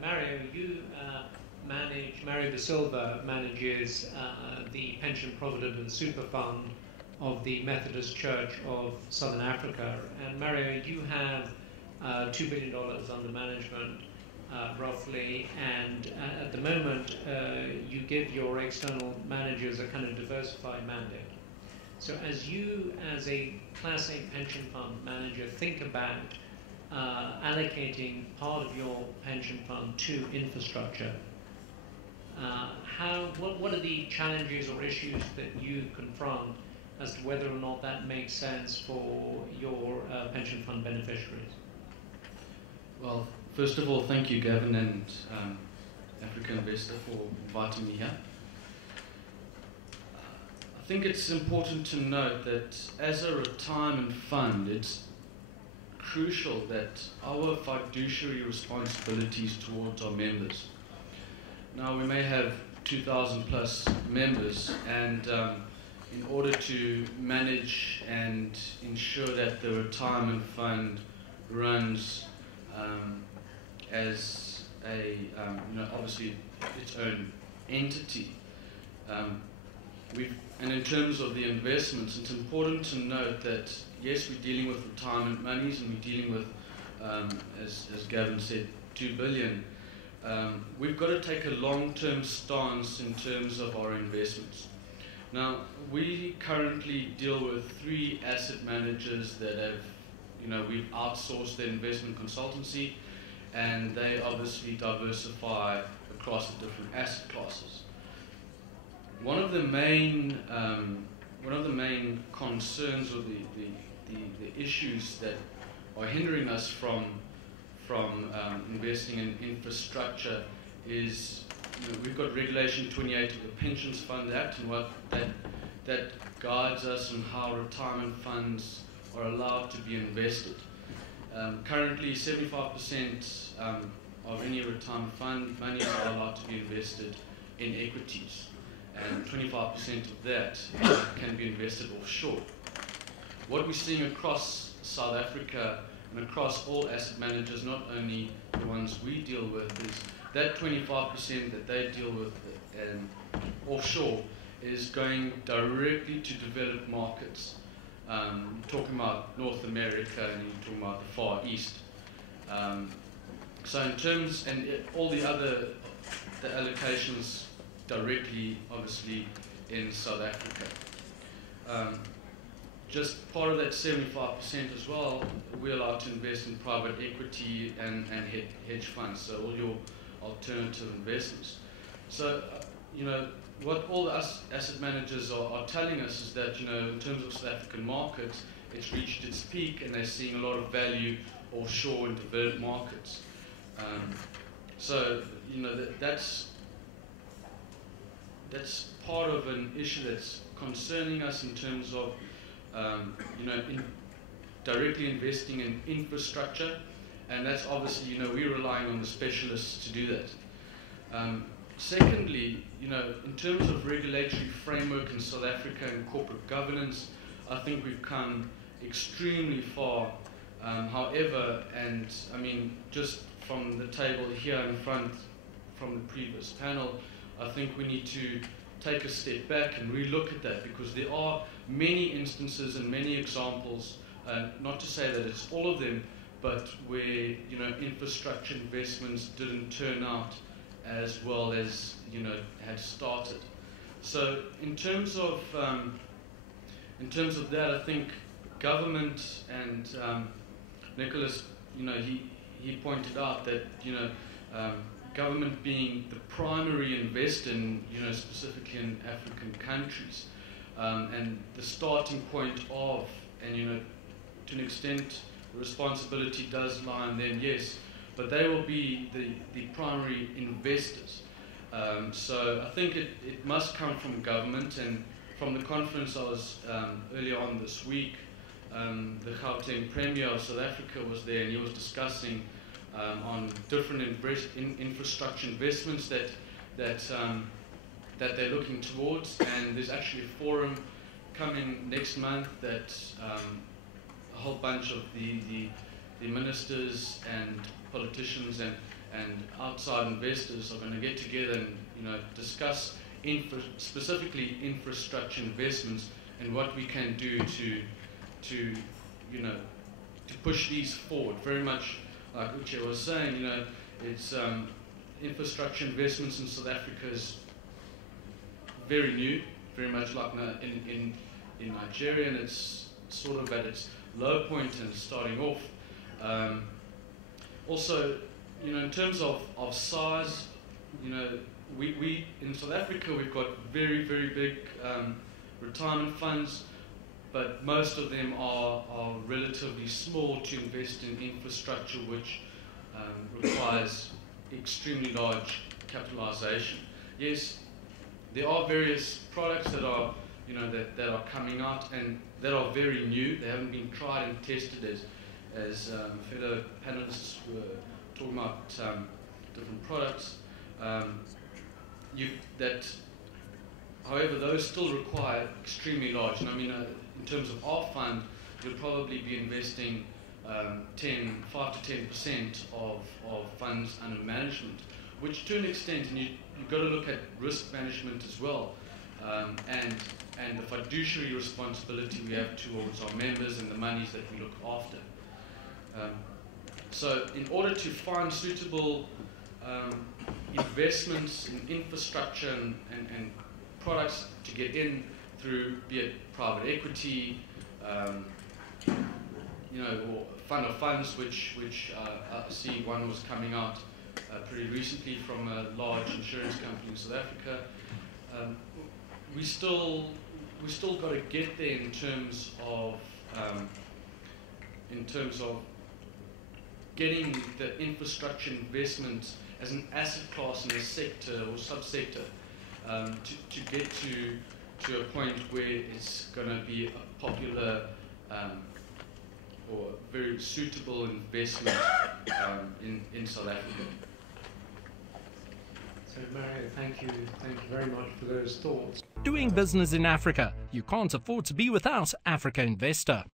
Mario, you Mario de Silva manages the Pension Provident and Super Fund of the Methodist Church of Southern Africa. And Mario, you have $2 billion under management, roughly, and at the moment you give your external managers a kind of diversified mandate. So as you, as a Class A pension fund manager, think about allocating part of your pension fund to infrastructure, what are the challenges or issues that you confront as to whether or not that makes sense for your pension fund beneficiaries? Well, first of all, thank you, Gavin and African Investor, for inviting me here. I think it's important to note that as a retirement fund, it's crucial that our fiduciary responsibilities towards our members. Now, we may have 2,000 plus members, and in order to manage and ensure that the retirement fund runs as a, obviously its own entity, and in terms of the investments, it's important to note that yes, we're dealing with retirement monies, and we're dealing with, as Gavin said, $2 billion. We've got to take a long-term stance in terms of our investments. Now, we currently deal with 3 asset managers that have, we've outsourced their investment consultancy, and they obviously diversify across the different asset classes. One of the main concerns or the issues that are hindering us from investing in infrastructure is, we've got Regulation 28 of the Pensions Fund Act, and what that guides us on how retirement funds are allowed to be invested. Currently, 75% of any retirement fund money are allowed to be invested in equities, and 25% of that can be invested offshore. What we're seeing across South Africa and across all asset managers, not only the ones we deal with, is that 25% that they deal with offshore is going directly to developed markets. Talking about North America, and you're talking about the Far East. So in terms, and all the other the allocations directly, obviously, in South Africa. Just part of that 75% as well, we're allowed to invest in private equity and hedge funds, so all your alternative investments. So, what all the asset managers are telling us is that, in terms of South African markets, it's reached its peak, and they're seeing a lot of value offshore in developed markets. So, that's part of an issue that's concerning us in terms of, directly investing in infrastructure, and that's obviously, we're relying on the specialists to do that. Secondly, in terms of regulatory framework in South Africa and corporate governance, I think we've come extremely far. However, and I mean, just from the table here in front, from the previous panel, I think we need to take a step back and relook at that, because there are many instances and many examples, not to say that it's all of them, but where infrastructure investments didn't turn out as well as had started. So in terms of that, I think government, and Nicholas, he pointed out that government being the primary investor in, specifically in African countries, and the starting point of, and to an extent, the responsibility does lie on them, yes, but they will be the primary investors. So I think it must come from government, and from the conference I was earlier on this week, the Gauteng Premier of South Africa was there, and he was discussing on different infrastructure investments that they're looking towards, and there's actually a forum coming next month that a whole bunch of the ministers and politicians and outside investors are going to get together and discuss specifically infrastructure investments and what we can do to push these forward. Very much like Uche was saying, it's infrastructure investments in South Africa is very new, very much like in Nigeria, and it's sort of at its low point and starting off. Also, in terms of size, we in South Africa we've got very, very big retirement funds, but most of them are relatively small to invest in infrastructure, which requires extremely large capitalization. Yes, there are various products that are that are coming out and that are very new. They haven't been tried and tested as fellow panelists were talking about different products. However, those still require extremely large. And in terms of our fund, you'll probably be investing 5 to 10% of funds under management, which to an extent, and you've got to look at risk management as well, and the fiduciary responsibility we have towards our members and the monies that we look after. So in order to find suitable investments in infrastructure and products to get in through, be it private equity, or fund of funds, which I see one was coming out pretty recently from a large insurance company in South Africa. We still got to get there in terms of getting the infrastructure investment as an asset class in a sector or subsector to get to a point where it's going to be a popular or very suitable investment in South Africa. So Mario, thank you very much for those thoughts. Doing business in Africa. You can't afford to be without Africa Investor.